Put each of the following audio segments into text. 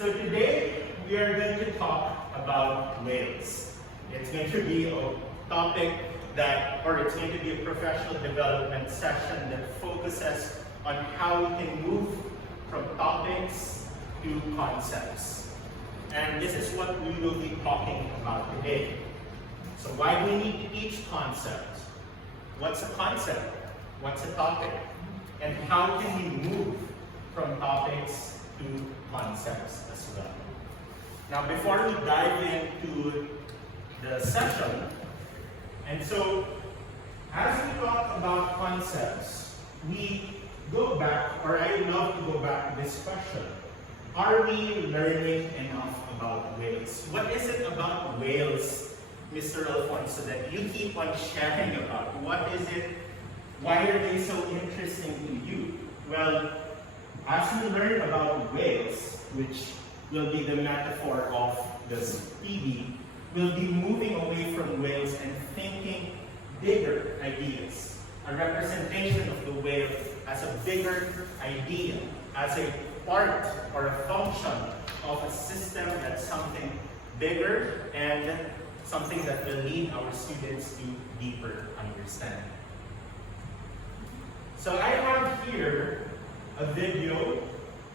So today we are going to talk about whales. It's going to be a topic it's going to be a professional development session that focuses on how we can move from topics to concepts. And this is what we will be talking about today. So why do we need to teach concept? What's a concept? What's a topic? And how can we move from topics to concepts as well? Now, before we dive into the session, and so as we talk about concepts, we go back, or I love to go back to this question. Are we learning enough about whales? What is it about whales, Mr. Alfonso, that you keep on sharing about? What is it? Why are they so interesting to you? Well, as we learn about whales, which will be the metaphor of this PB, we'll be moving away from whales and thinking bigger ideas. A representation of the whale as a bigger idea, as a part or a function of a system that's something bigger and something that will lead our students to deeper understanding. So I have here a video,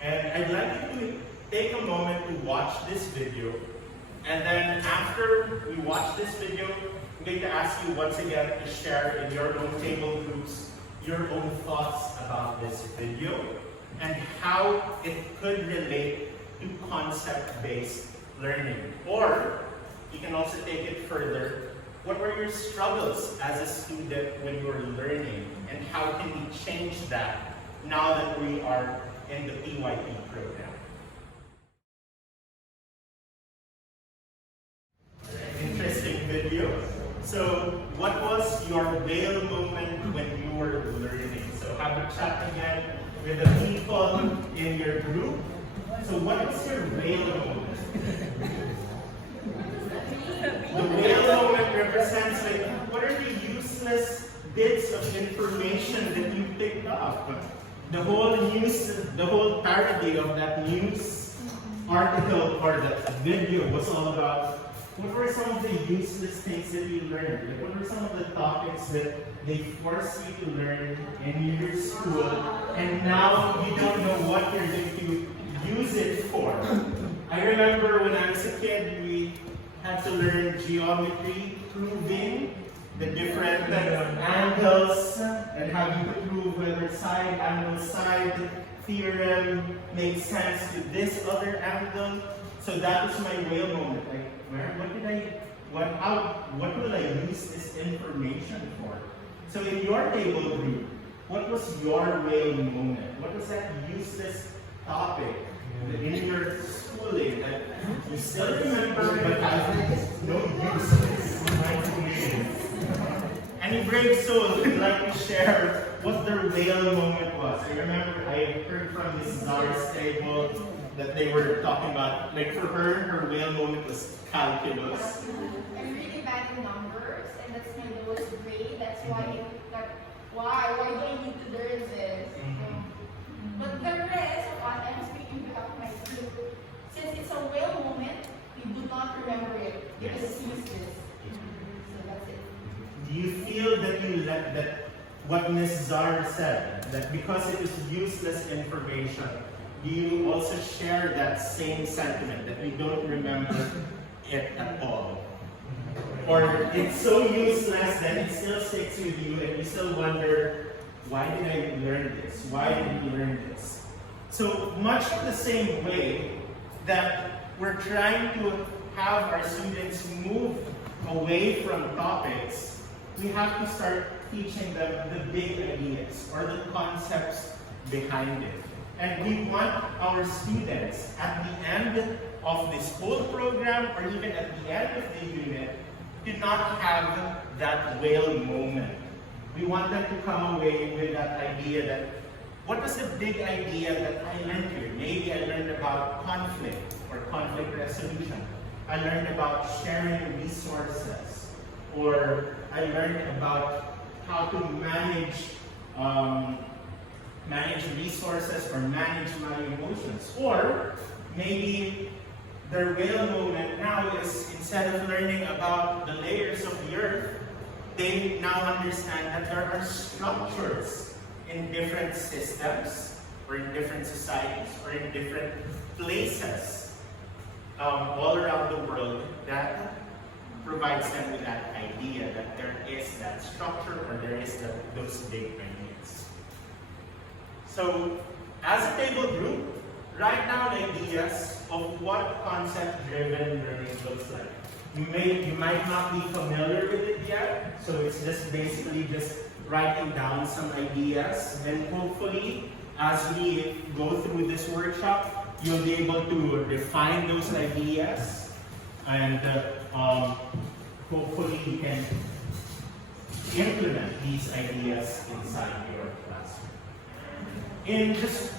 and I'd like you to take a moment to watch this video. And then after we watch this video, I'm going to ask you once again to share in your own table groups your own thoughts about this video and how it could relate to concept-based learning. Or you can also take it further. What were your struggles as a student when you were learning, and how can we change that now that we are in the PYP program? Interesting video. So, what was your whale moment when you were learning? So, have a chat again with the people in your group. So, what was your whale moment? The whale moment represents what are the useless bits of information that you picked up? The whole parody of that news article or that video was all about what were some of the useless things that you learned? Like, what were some of the topics that they force you to learn in your school, and now you don't know what you're going to use it for? I remember when I was a kid, we had to learn geometry, proving the different angles, and how you could prove whether side, angle, side theorem makes sense to this other angle. So that was my whale moment. Like, what will I use this information for? So in your table group, what was your whale moment? What was that useless topic in your schooling that you still remember but has no use? Any brave soul would like to share what their whale moment was? I remember I heard from Ms. Zara's table that they were talking about, like for her whale moment was calculus. I'm really bad in numbers, and that's my lowest grade. That's why why do I need to learn this? But the rest of what I'm speaking about my group, since it's a whale moment, we do not remember it because it's useless. So that's it. Do you feel that you let that what Ms. Zara said, that because it is useless information, do you also share that same sentiment that we don't remember it at all? Or it's so useless that it still sticks with you and you still wonder, why did I learn this? Why did we learn this? So much the same way that we're trying to have our students move away from topics, we have to start teaching them the big ideas or the concepts behind it. And we want our students at the end of this whole program, or even at the end of the unit, to not have that whale moment. We want them to come away with that idea that, what was the big idea that I learned here? Maybe I learned about conflict or conflict resolution. I learned about sharing resources, or I learned about how to manage resources or manage my emotions. Or maybe their real moment now is instead of learning about the layers of the earth, they now understand that there are structures in different systems, or in different societies, or in different places all around the world that provides them with that idea that there is that structure, or there is those big pyramids. So, as a table group, write down ideas of what concept-driven learning looks like. You might not be familiar with it yet, so it's just basically just writing down some ideas, and hopefully, as we go through this workshop, you'll be able to refine those ideas, and hopefully you can implement these ideas inside your classroom. In just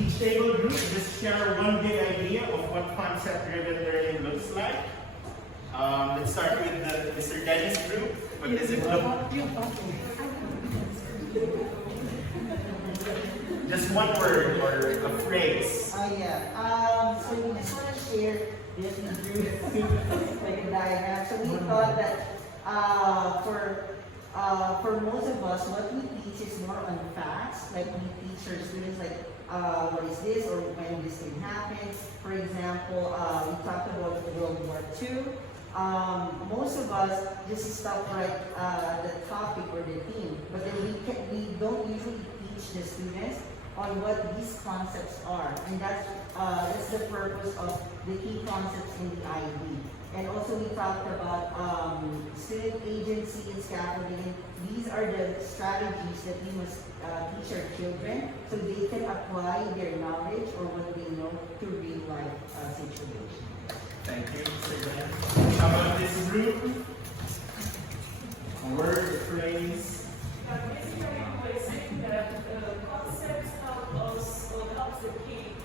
each table group, just share one big idea of what concept-driven learning looks like. Let's start with Mr. Dennis group. What does it look like? Just one word or a phrase. Oh yeah. So we just want to share this group like a diagram. So we thought that for most of us, what we teach is more on facts. Like we teach our students like what is this or when this thing happens. For example, we talked about World War II. Most of us just stop right the topic or the theme, but then we don't usually teach the students on what these concepts are, and that's the purpose of the key concepts in the IB. And also we talked about student agency and scaffolding. These are the strategies that we must teach our children so they can apply their knowledge or what they know to real life situations. Thank you, Mr. Glenn. How about this group? A word, a phrase? Basically, we're saying that concepts help us, or helps the kid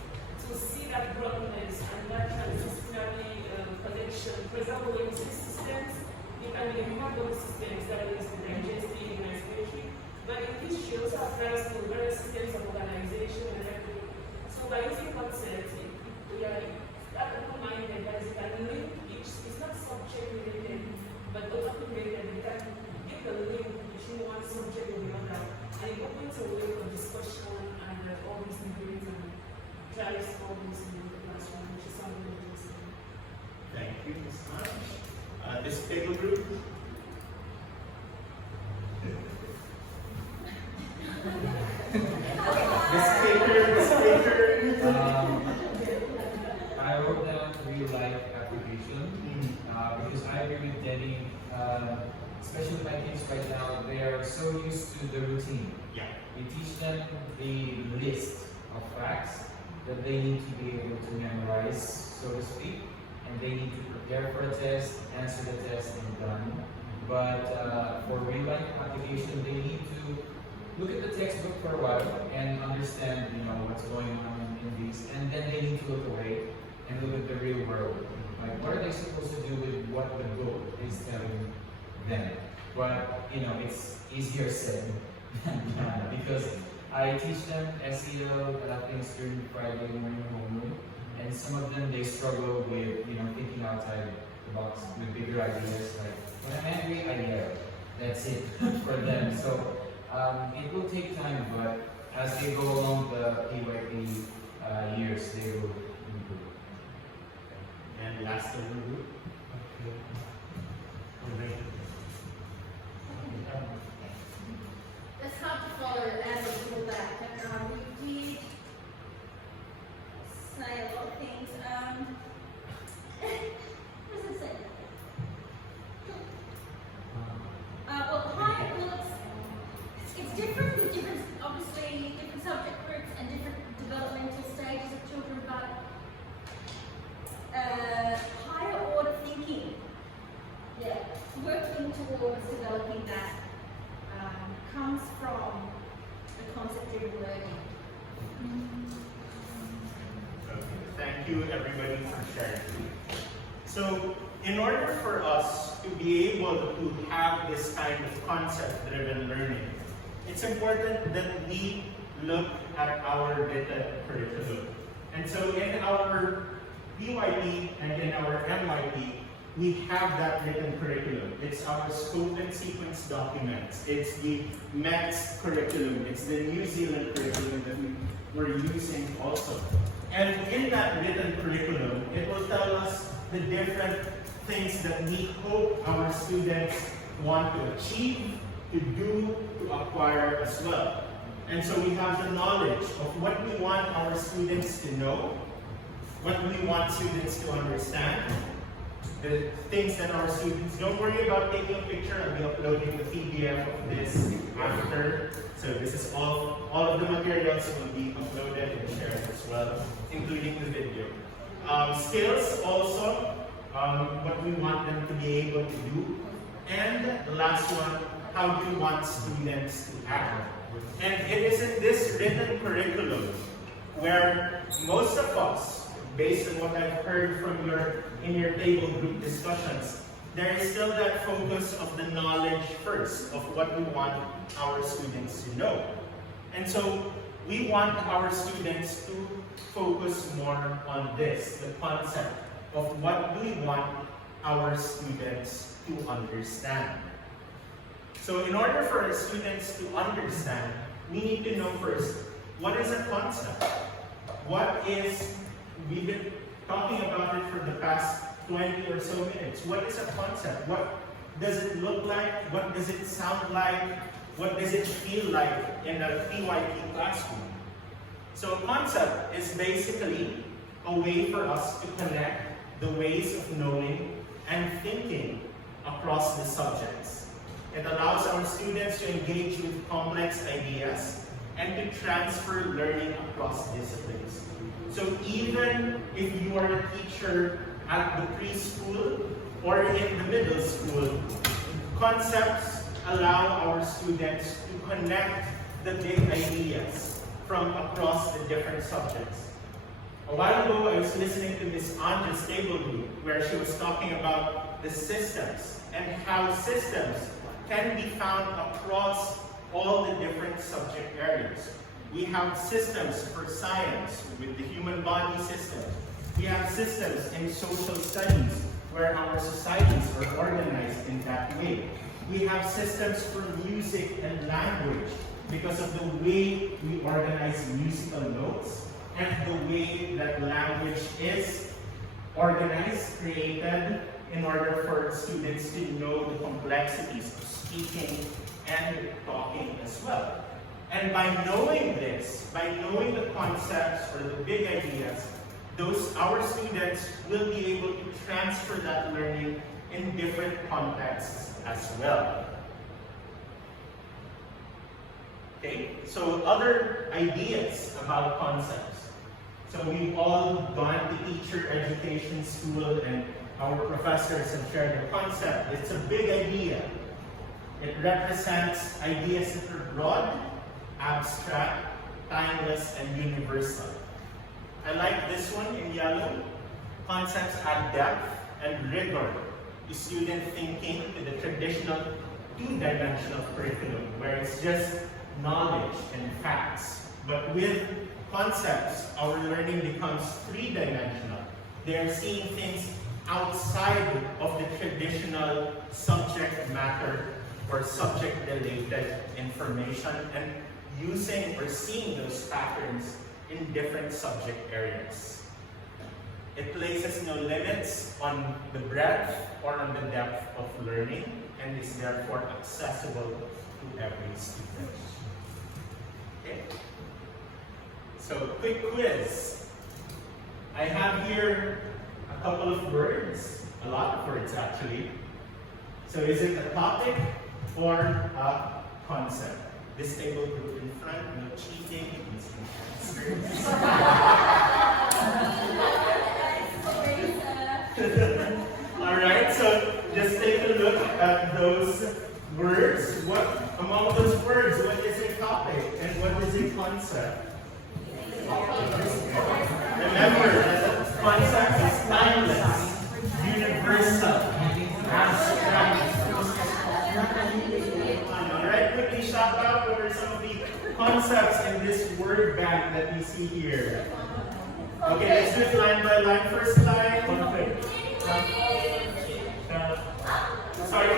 to see that broadness and that transdisciplinary connection. For example, in systems, you have those systems that is the digestive and respiratory, but in this she also has various systems of organization and everything. So by using concepts, we are open-minded that you can link each, it's not subject related, but topic related. You can give the link between one subject and the other, and it opens a way for discussion and all these debates and drives all these in the classroom, which is something interesting. Thank you so much. This table group? The speaker. I wrote down real life application because I agree with Denny, especially my kids right now, they are so used to the routine. Yeah. We teach them the list of facts that they need to be able to memorize, so to speak, and they need to prepare for a test, answer the test, and done. But for real life application, they need to look at the textbook for a while and understand, what's going on in these, and then they need to look away and look at the real world. Like, what are they supposed to do with what the book is telling them? But, it's easier said than done because I teach them SEL, adapting student Friday morning homeroom, and some of them, they struggle with, thinking outside the box with bigger ideas. Like, when I'm angry, I yell. That's it for them. So, it will take time, but as they go along the PYP years, they will improve. And last of the group? Let's not follow as a group back. We did say a lot of things. What does it say? Well, higher looks, it's different with obviously different subject groups and different developmental stages of children, but higher order thinking, working towards developing that comes from the concept-driven learning. Okay, thank you everybody for sharing. So, in order for us to be able to have this kind of concept-driven learning, it's important that we look at our written curriculum. And so in our PYP and in our MYP, we have that written curriculum. It's our scope and sequence documents. It's the METS curriculum. It's the New Zealand curriculum that we're using also. And in that written curriculum, it will tell us the different things that we hope our students want to achieve, to do, to acquire as well. And so we have the knowledge of what we want our students to know, what we want students to understand, the things that our students, don't worry about taking a picture. I'll be uploading the PDF of this after. So this is all of the materials will be uploaded and shared as well, including the video. Skills also, what we want them to be able to do. And the last one, how do we want students to act? And it is in this written curriculum where most of us, based on what I've heard from in your table group discussions, there is still that focus of the knowledge first of what we want our students to know. And so we want our students to focus more on this, the concept of what we want our students to understand. So in order for our students to understand, we need to know first, what is a concept? We've been talking about it for the past 20 or so minutes. What is a concept? What does it look like? What does it sound like? What does it feel like in a PYP classroom? So a concept is basically a way for us to connect the ways of knowing and thinking across the subjects. It allows our students to engage with complex ideas and to transfer learning across disciplines. So even if you are a teacher at the preschool or in the middle school, concepts allow our students to connect the big ideas from across the different subjects. A while ago, I was listening to Ms. Anja's table group where she was talking about the systems and how systems can be found across all the different subject areas. We have systems for science with the human body system. We have systems in social studies where our societies are organized in that way. We have systems for music and language because of the way we organize musical notes and the way that language is organized, created in order for students to know the complexities of speaking and talking as well. And by knowing this, by knowing the concepts or the big ideas, our students will be able to transfer that learning in different contexts as well. Okay, so other ideas about concepts. So we've all gone to teacher education school and our professors have shared the concept. It's a big idea. It represents ideas that are broad, abstract, timeless, and universal. I like this one in yellow. Concepts add depth and rigor to student thinking to the traditional two-dimensional curriculum where it's just knowledge and facts. But with concepts, our learning becomes three-dimensional. They're seeing things outside of the traditional subject matter or subject-related information and using or seeing those patterns in different subject areas. It places no limits on the breadth or on the depth of learning and is therefore accessible to every student. Okay. So, quick quiz. I have here a couple of words, a lot of words actually. So is it a topic or a concept? This table group in front, no cheating, Alright, so just take a look at those words. What among those words, what is a topic and what is a concept? Remember, the concept is timeless, universal, abstract. Alright, quickly shout out what are some of the concepts in this word bank that we see here. Okay, let's do it line by line. First line. Sorry.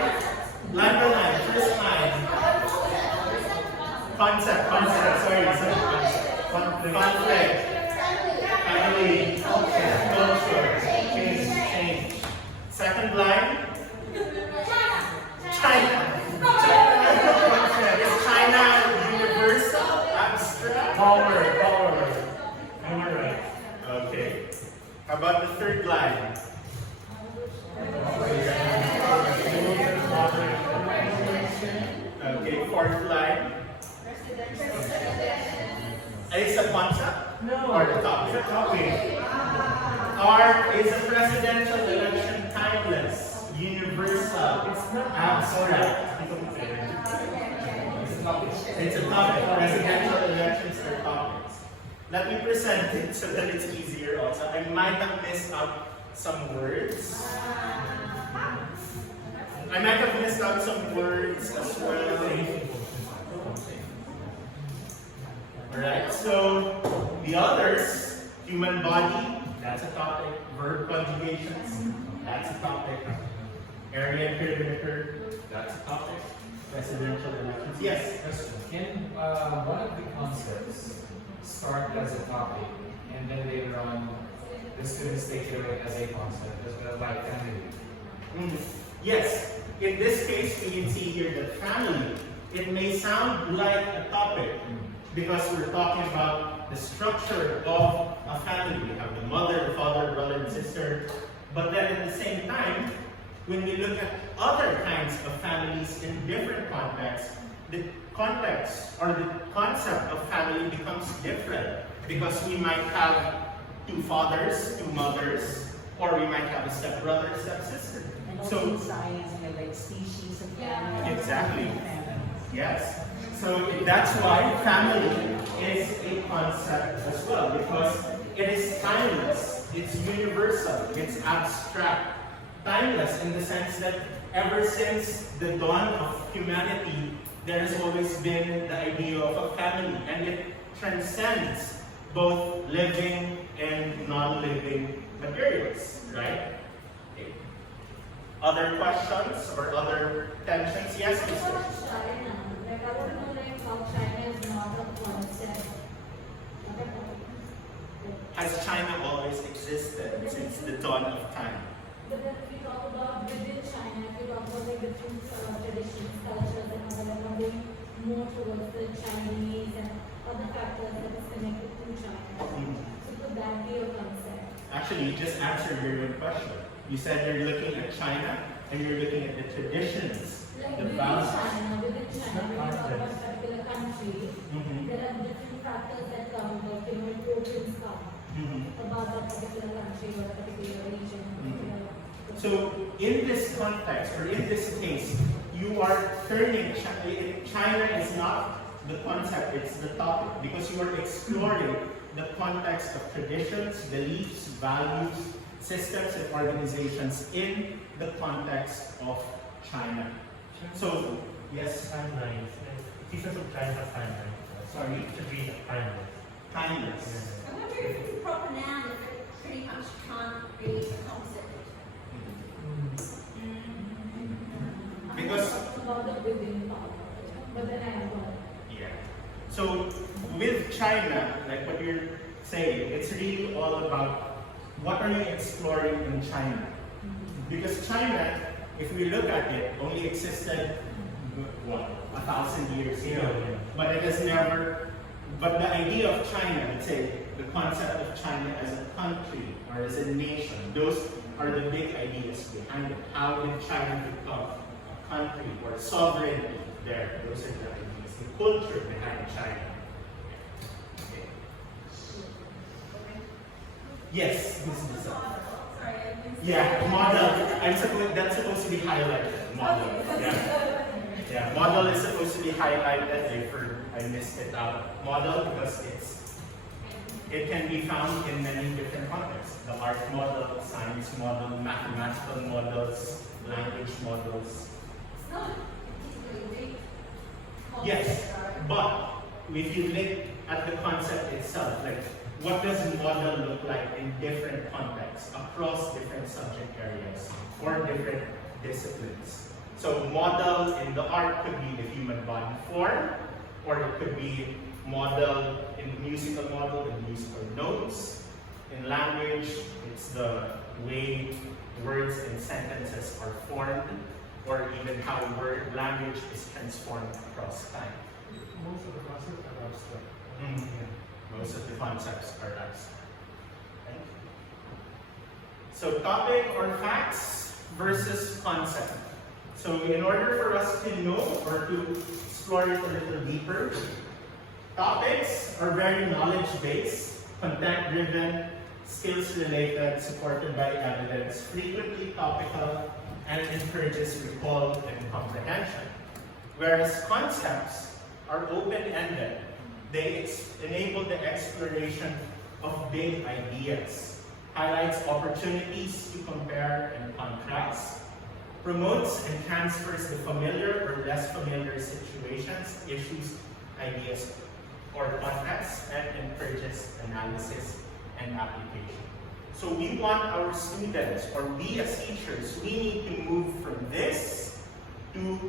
Line by line. First line. Concept. Sorry. Conflict. Family. Culture. Change. Second line. China. Is China universal? Abstract? Power. Am I right? Okay. How about the third line? Okay, fourth line. Is a concept? No. Or the topic? It's a topic. R is a presidential election timeless, universal, It's not abstract. It's a topic. Presidential elections are topics. Let me present it so that it's easier also. I might have missed out some words. Some words as well. Alright, so the others, human body, that's a topic. Verb conjugations, that's a topic. Area and perimeter, that's a topic. Presidential elections. Yes. Question. Can one of the concepts start as a topic and then later on the students take it away as a concept as well, like family? Yes. In this case, we can see here that family, it may sound like a topic because we're talking about the structure of a family. We have the mother, the father, brother, and sister. But then at the same time, when we look at other kinds of families in different contexts, the context or the concept of family becomes different because we might have two fathers, two mothers, or we might have a stepbrother, stepsister. And also in science, you have like species of family. Exactly. Yes. So that's why family is a concept as well, because it is timeless, it's universal, it's abstract. Timeless in the sense that ever since the dawn of humanity, there has always been the idea of a family, and it transcends both living and non-living materials, right? Okay. Other questions or other tensions? Yes, What Mr. about China? Like I want to know like how China is not a concept. Has China always existed since the dawn of time? But then if we talk about within China, if we talk about like different traditions, cultures and all that are going more towards the Chinese and other factors that is connected to China. So could that be a concept? Actually, you just answered your own question. You said you're looking at China and you're looking at the traditions, Like the within values. China, when we talk about a particular country, there are different factors that come, like importance come about that particular country or a particular region. So, in this context, or in this case, you are turning China is not the concept, it's the topic, because you are exploring the context of traditions, beliefs, values, systems, and organizations in the context of China. So, yes, Timelines. Teachers of China have timelines. sorry, It should be timeless. timeless. I wonder if it's a proper noun if it pretty much can't be a concept. Because About the within part, but then I have one. yeah. So with China, like what you're saying, it's really all about what are you exploring in China? Because China, if we look at it, only existed what 1,000 years ago. Yeah. But it has never. But the idea of China, let's say, the concept of China as a country or as a nation, those are the big ideas behind it. How did China become a country or sovereignty? There, those are the ideas. The culture behind China. Okay. Yes, this is the Sorry, I missed yeah, model. That's supposed to be highlighted. Model. Yeah. Yeah. Model is supposed to be highlighted. I missed it out. Model because it can be found in many different contexts. The art model, science model, mathematical models, language models. It's not particularly Yes, but if you look at the concept itself, like what does model look like in different contexts, across different subject areas, or different disciplines. So model in the art could be the human body form, or it could be model in musical model, the musical notes. In language, it's the way words and sentences are formed, or even how language is transformed across time. Most of the concepts are abstract. Most of the concepts are abstract. Thank you. So topic or facts versus concept. So in order for us to know or to explore it a little deeper, topics are very knowledge-based, content-driven, skills-related, supported by evidence, frequently topical, and encourages recall and comprehension. Whereas concepts are open-ended. They enable the exploration of big ideas, highlights opportunities to compare and contrast, promotes and transfers the familiar or less familiar situations, issues, ideas, or contexts, and encourages analysis and application. So we want our students, or we as teachers, we need to move from this to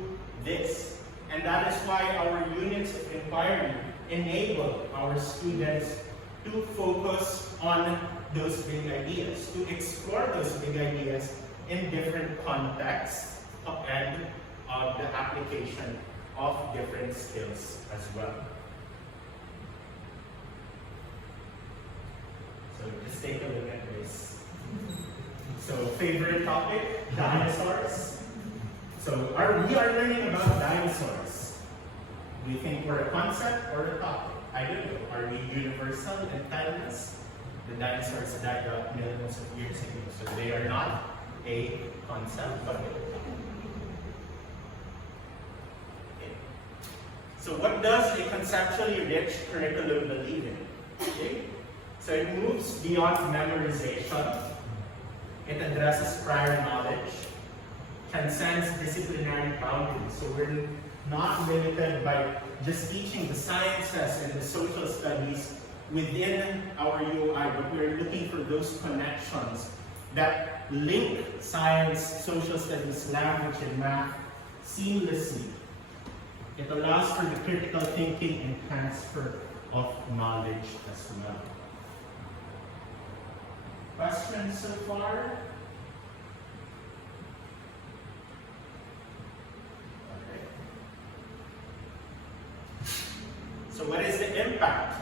this. And that is why our units of inquiry enable our students to focus on those big ideas, to explore those big ideas in different contexts and the application of different skills as well. So just take a look at this. So favorite topic, dinosaurs. So we are learning about dinosaurs. We think we're a concept or a topic. I don't know. Are we universal in timeless? The dinosaurs died out millions of years ago, so they are not a concept, but a topic. Okay. So what does a conceptually rich curriculum believe in? Okay. So it moves beyond memorization. It addresses prior knowledge, transcends disciplinary boundaries. So we're not limited by just teaching the sciences and the social studies within our UI, but we're looking for those connections that link science, social studies, language, and math seamlessly. It allows for the critical thinking and transfer of knowledge as well. Questions so far? Okay. So what is the impact?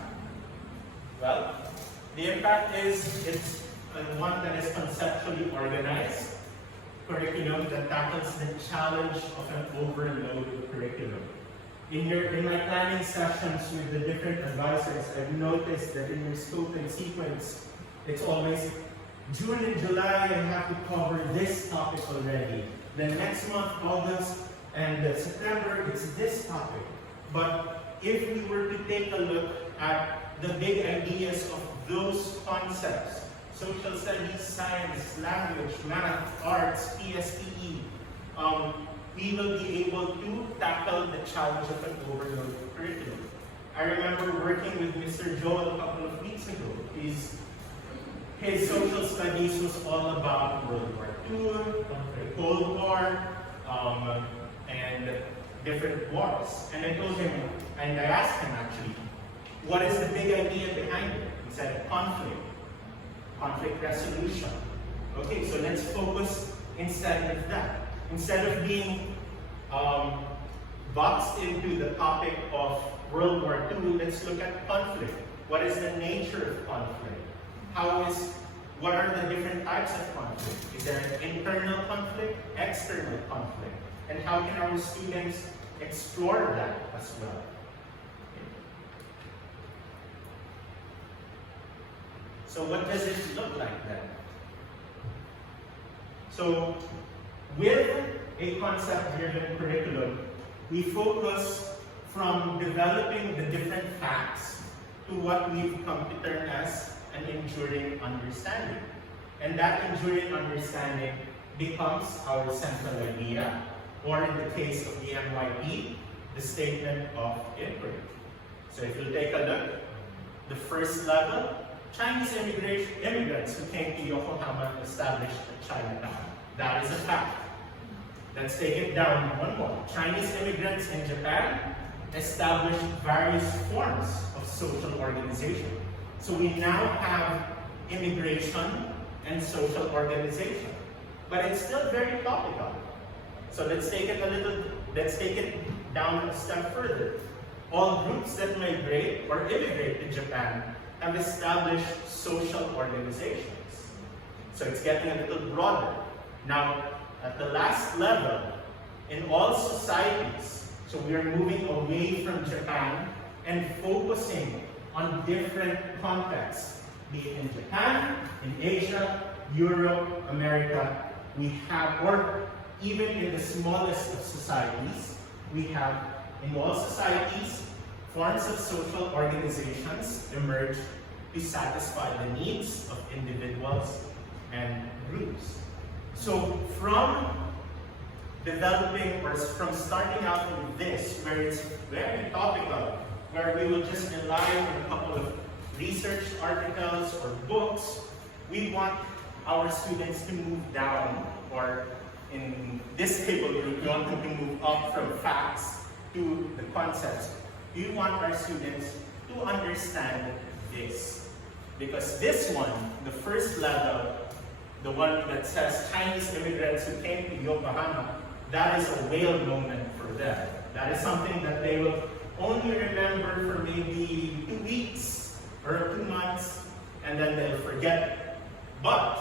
Well, the impact is it's one that is conceptually organized curriculum that tackles the challenge of an overloaded curriculum. In my planning sessions with the different advisors, I've noticed that in your scope and sequence, it's always June and July, I have to cover this topic already. Then next month, August, and September, it's this topic. But if we were to take a look at the big ideas of those concepts, social studies, science, language, math, arts, PSPE, we will be able to tackle the challenge of an overloaded curriculum. I remember working with Mr. Joel a couple of weeks ago. His social studies was all about World War II, the Cold War, and different wars. And I told him, and I asked him actually, what is the big idea behind it? He said, conflict resolution. Okay, so let's focus instead of that. Instead of being boxed into the topic of World War II, let's look at conflict. What is the nature of conflict? What are the different types of conflict? Is there an internal conflict, external conflict? And how can our students explore that as well? So what does it look like then? So with a concept-driven curriculum, we focus from developing the different facts to what we've come to term as an enduring understanding. And that enduring understanding becomes our central idea, or in the case of the MYP, the statement of inquiry. So if you take a look, the first level Chinese immigrants who came to Yokohama established a Chinatown. That is a fact. Let's take it down one more. Chinese immigrants in Japan established various forms of social organization. So we now have immigration and social organization. But it's still very topical. So let's take it down a step further. All groups that migrate or immigrate to Japan have established social organizations. So it's getting a little broader. Now, at the last level, in all societies, so we are moving away from Japan and focusing on different contexts, be it in Japan, in Asia, Europe, America, we have, or even in the smallest of societies, we have, in all societies, forms of social organizations emerge to satisfy the needs of individuals and groups. So from developing or from starting out in this, where it's very topical, where we will just rely on a couple of research articles or books, we want our students to move down, or in this table group, we want them to move up from facts to the concepts. We want our students to understand this. Because this one, the first level, the one that says Chinese immigrants who came to Yokohama, that is a whale moment for them. That is something that they will only remember for maybe 2 weeks or 2 months, and then they'll forget it. But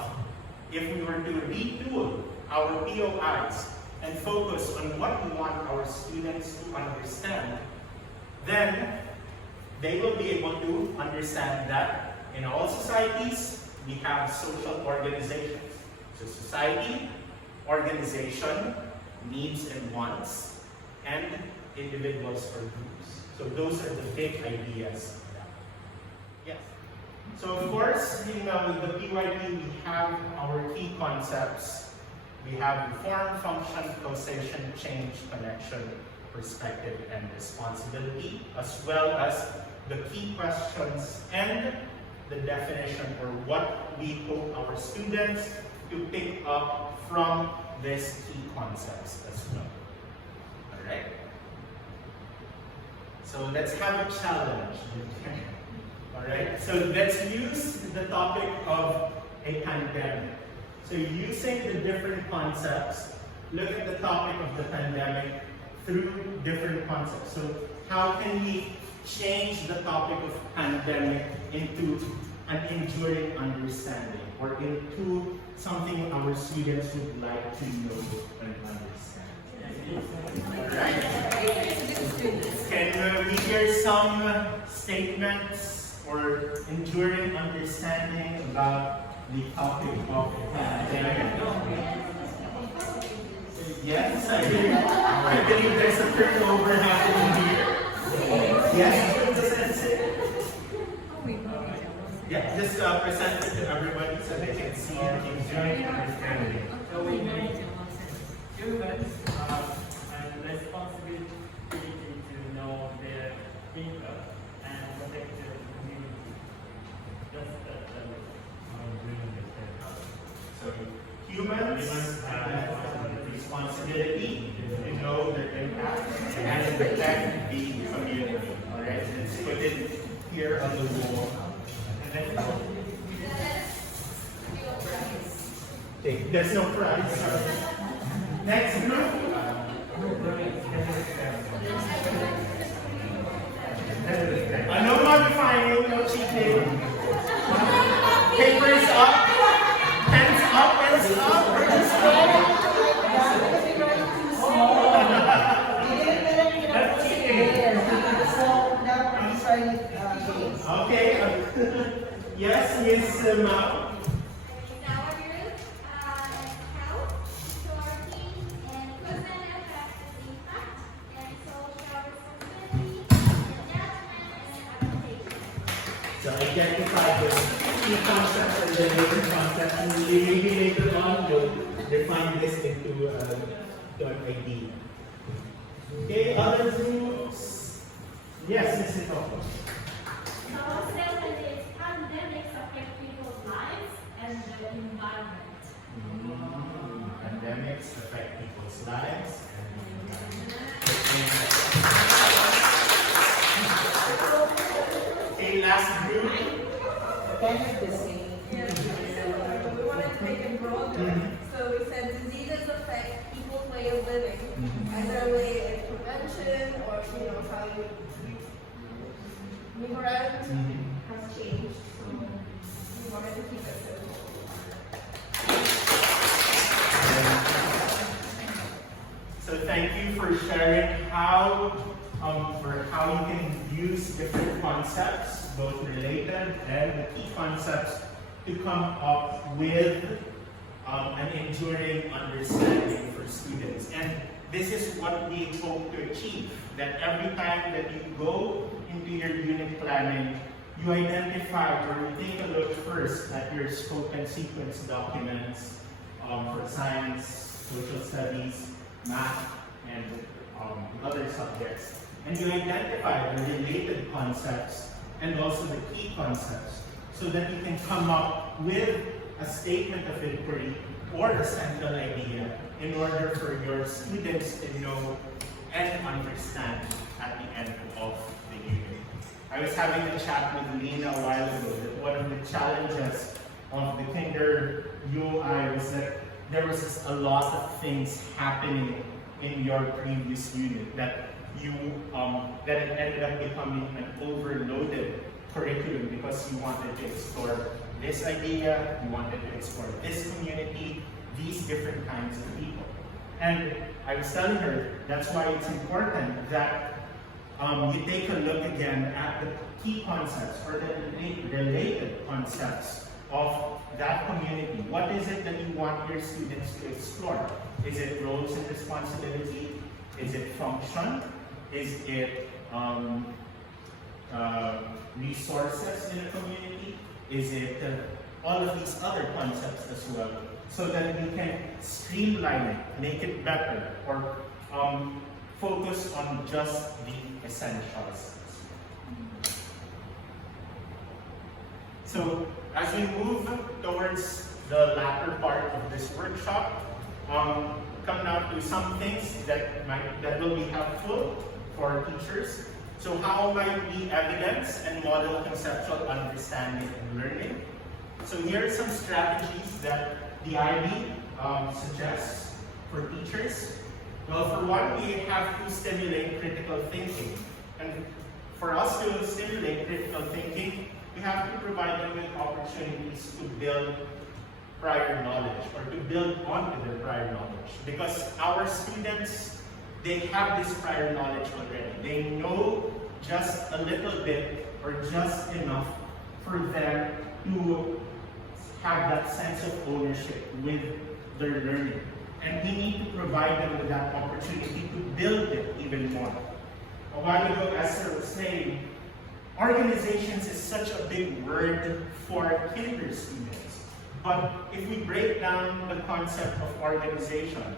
if we were to retool our POIs and focus on what we want our students to understand, then they will be able to understand that in all societies, we have social organizations. So society, organization, needs and wants, and individuals or groups. So those are the big ideas. Yes. So of course, with the PYP, we have our key concepts. We have form, function, causation, change, connection, perspective, and responsibility, as well as the key questions and the definition, or what we hope our students to pick up from these key concepts as well. All right? So let's have a challenge. All right? So let's use the topic of a pandemic. So using the different concepts, look at the topic of the pandemic through different concepts. So how can we change the topic of pandemic into an enduring understanding, or into something our students would like to know and understand? Alright? Can we hear some statements or enduring understanding about the topic of pandemic? Yes, I believe there's a turnover happening here. Yes? Yeah, just present it to everybody so they can see and enjoy understanding. So we need humans and responsibility to know their income and protect their community. Just that So humans have responsibility to know their impact and protect the community. Alright, let's put it here on the wall. Okay, there's no prize. Next group. No modifying, no cheating. Papers up, pens up, pens up. Okay. Yes, Miss Mao. Our group health, authority, and equipment affects impact, and social responsibility, and judgment and adaptation. So identify the key concepts and the different concepts, and maybe later on we'll define this into an idea. Okay, other groups? Yes, Ms. Ito. Ourselves and its pandemics affect people's lives and the environment? Pandemics affect people's lives and the environment. Okay, last group. Kind of the same. Yeah, so we wanted to make it broader. So we said diseases affect people's way of living. Either way in prevention or how you move around has changed. So we wanted to keep it simple. So thank you for sharing how you can use different concepts, both related and the key concepts, to come up with an enduring understanding for students. And this is what we hope to achieve, that every time that you go into your unit planning, you identify or you take a look first at your scope and sequence documents for science, social studies, math, and other subjects. And you identify the related concepts and also the key concepts so that you can come up with a statement of inquiry or a central idea in order for your students to know and understand at the end of the unit. I was having a chat with Lena a while ago that one of the challenges of the Kinder UI was that there was just a lot of things happening in your previous unit that that it ended up becoming an overloaded curriculum because you wanted to explore this idea, you wanted to explore this community, these different kinds of people. And I was telling her that's why it's important that you take a look again at the key concepts or the related concepts of that community. What is it that you want your students to explore? Is it roles and responsibility? Is it function? Is it resources in a community? Is it all of these other concepts as well? So that we can streamline it, make it better, or focus on just the essentials. So as we move towards the latter part of this workshop, come now to some things that will be helpful for teachers. So how might we evidence and model conceptual understanding and learning? So here are some strategies that the IB suggests for teachers. Well, for one, we have to stimulate critical thinking. And for us to stimulate critical thinking, we have to provide them with opportunities to build prior knowledge or to build onto their prior knowledge. Because our students, they have this prior knowledge already. They know just a little bit or just enough for them to have that sense of ownership with their learning. And we need to provide them with that opportunity to build it even more. A while ago, Esther was saying, organizations is such a big word for kinder students. But if we break down the concept of organization,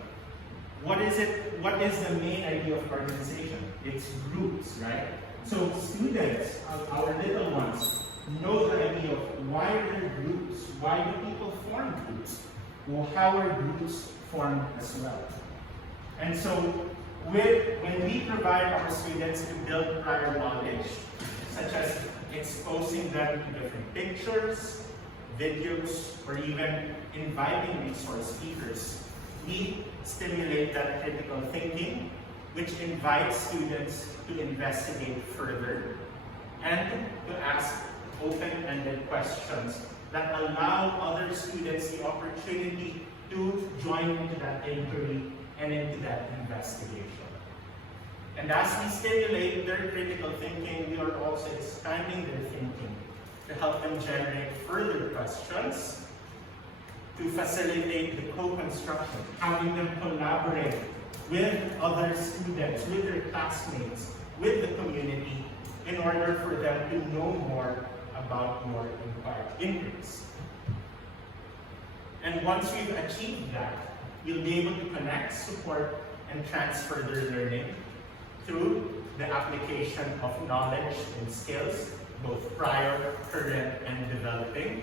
what is it? What is the main idea of organization? It's groups, right? So students, our little ones, know the idea of why are there groups? Why do people form groups? Well, how are groups formed as well? And so when we provide our students to build prior knowledge, such as exposing them to different pictures, videos, or even inviting resource speakers, we stimulate that critical thinking, which invites students to investigate further and to ask open-ended questions that allow other students the opportunity to join into that inquiry and into that investigation. And as we stimulate their critical thinking, we are also expanding their thinking to help them generate further questions, to facilitate the co-construction, having them collaborate with other students, with their classmates, with the community, in order for them to know more about more inquiries. And once we've achieved that, you'll be able to connect, support, and transfer their learning through the application of knowledge and skills both prior, current, and developing,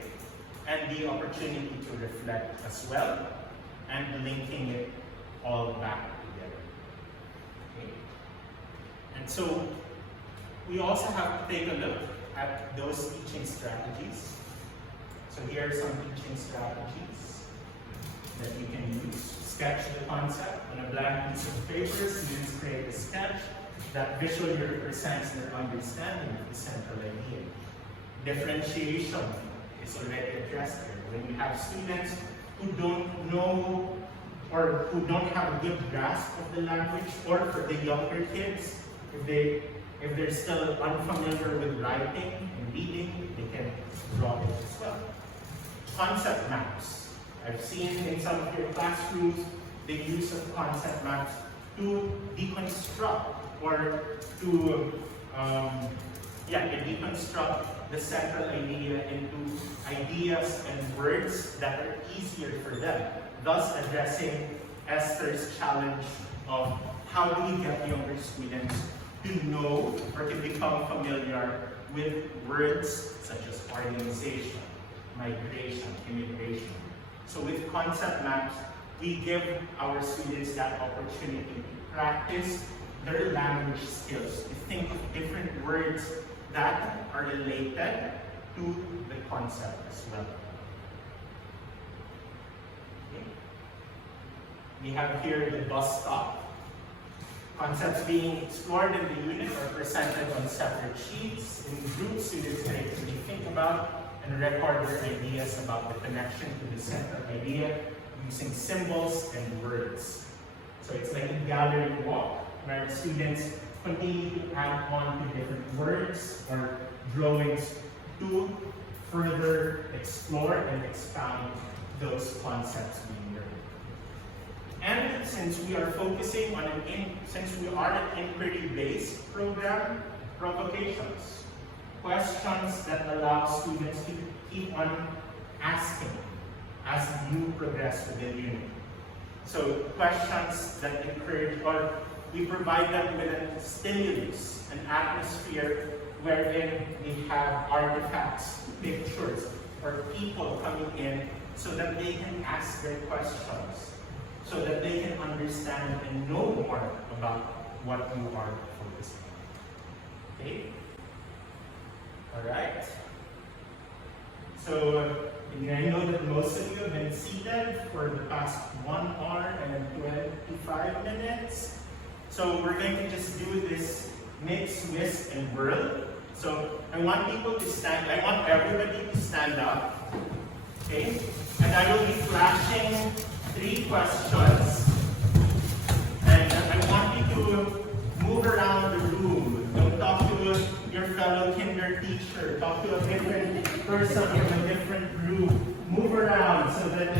and the opportunity to reflect as well, and linking it all back together. Okay. And so we also have to take a look at those teaching strategies. So here are some teaching strategies that you can use. Sketch the concept on a blank piece of paper. Students create a sketch that visually represents their understanding of the central idea. Differentiation is already addressed here. When you have students who don't know or who don't have a good grasp of the language, or for the younger kids, if they're still unfamiliar with writing and reading, they can draw it as well. Concept maps. I've seen in some of your classrooms the use of concept maps to deconstruct or to deconstruct the central idea into ideas and words that are easier for them, thus addressing Esther's challenge of how do we get younger students to know or to become familiar with words such as organization, migration, immigration. So with concept maps, we give our students that opportunity to practice their language skills, to think of different words that are related to the concept as well. Okay. We have here the bus stop. Concepts being explored in the unit are presented on separate sheets. In groups, students can actually think about and record their ideas about the connection to the central idea using symbols and words. So it's like a gathering walk where students continue to add on to different words or drawings to further explore and expound those concepts being learned. And since we are focusing on since we are an inquiry-based program, provocations. Questions that allow students to keep on asking as you progress with the unit. So questions that encourage, or we provide them with a stimulus, an atmosphere wherein we have artifacts, pictures, or people coming in so that they can ask their questions, so that they can understand and know more about what you are focusing on. Okay? Alright. So I know that most of you have been seated for the past 1 hour and 25 minutes. So we're going to just do this mix, whisk, and whirl. So I want people to stand, I want everybody to stand up. Okay? And I will be flashing 3 questions. And I want you to move around the room. Don't talk to your fellow kinder teacher. Talk to a different person in a different group. Move around so that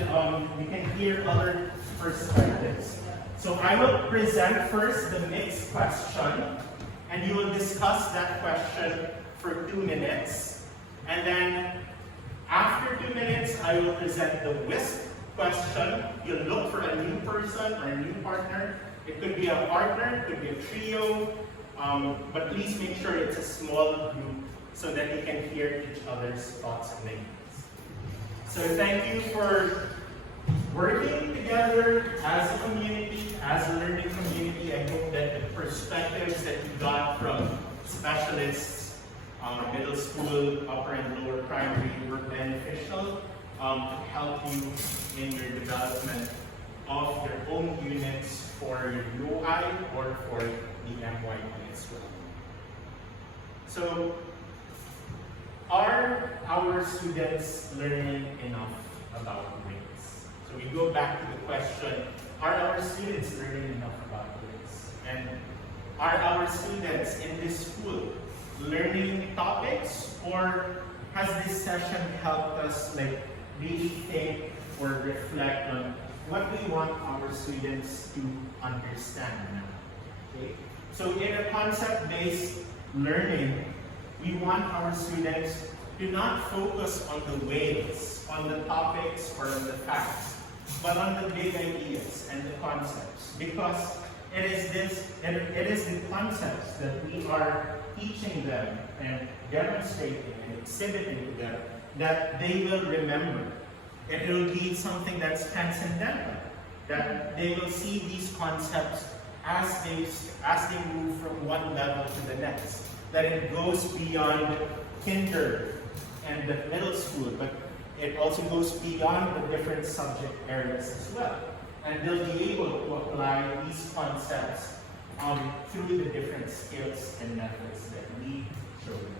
we can hear other perspectives. So I will present first the mixed question, and you will discuss that question for 2 minutes. And then after 2 minutes, I will present the whisk question. You'll look for a new person or a new partner. It could be a partner, it could be a trio, but please make sure it's a small group so that you can hear each other's thoughts and ideas. So thank you for working together as a community, as a learning community. I hope that the perspectives that you got from specialists, middle school, upper and lower primary were beneficial to help you in your development of your own units for your UI or for the MYP as well. So, are our students learning enough about race? So we go back to the question, are our students learning enough about race? And are our students in this school learning topics, or has this session helped us really think or reflect on what we want our students to understand now? Okay? So in a concept-based learning, we want our students to not focus on the ways, on the topics, or on the facts, but on the big ideas and the concepts. Because it is the concepts that we are teaching them and demonstrating and exhibiting to them that they will remember. It will be something that's transcendental, that they will see these concepts as they move from one level to the next, that it goes beyond kinder and the middle school, but it also goes beyond the different subject areas as well. And they'll be able to apply these concepts through the different skills and methods that we show them.